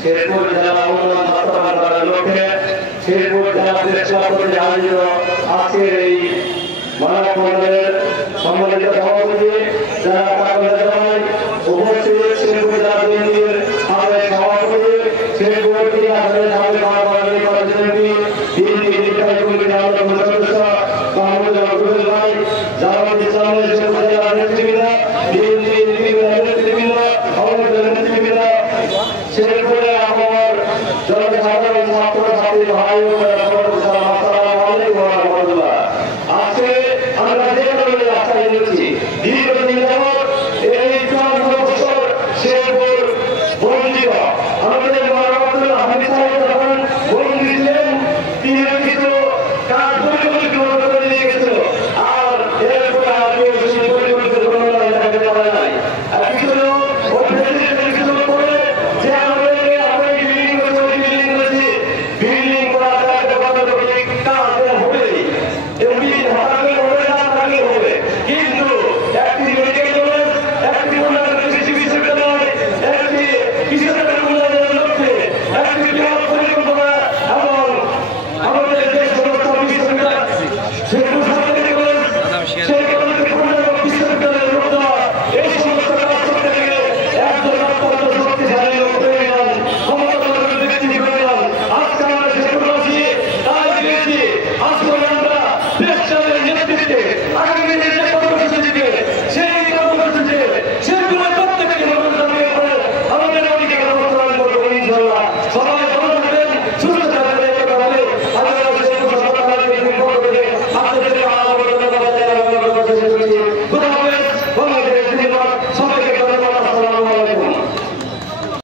শেরপুর জেলা উন্নয়ন বাস্তবায়ন করার লক্ষ্যে শেরপুর জেলা প্রেস ক্লাব কর্তৃক আয়োজিত আজকের এই মানববন্ধনের সম্মানিত সভাপতি যারা উপস্থিত শেরপুর জেলা বিএনপির সাবেক সভাপতি শেরপুর আসনের সাবেক সভাপতি বিএনপি নির্বাহী কমিটির আলোচনা সদস্য মাহমুদুল রুবেল ভাই জামাত ইসলামের শেরপুর জেলার নেতৃবৃন্দ বিএনপি নেতৃবৃন্দ নেতৃবৃন্দ শেরপুরে আমার জনসাধারণ ছাত্র ছাত্রী ভাই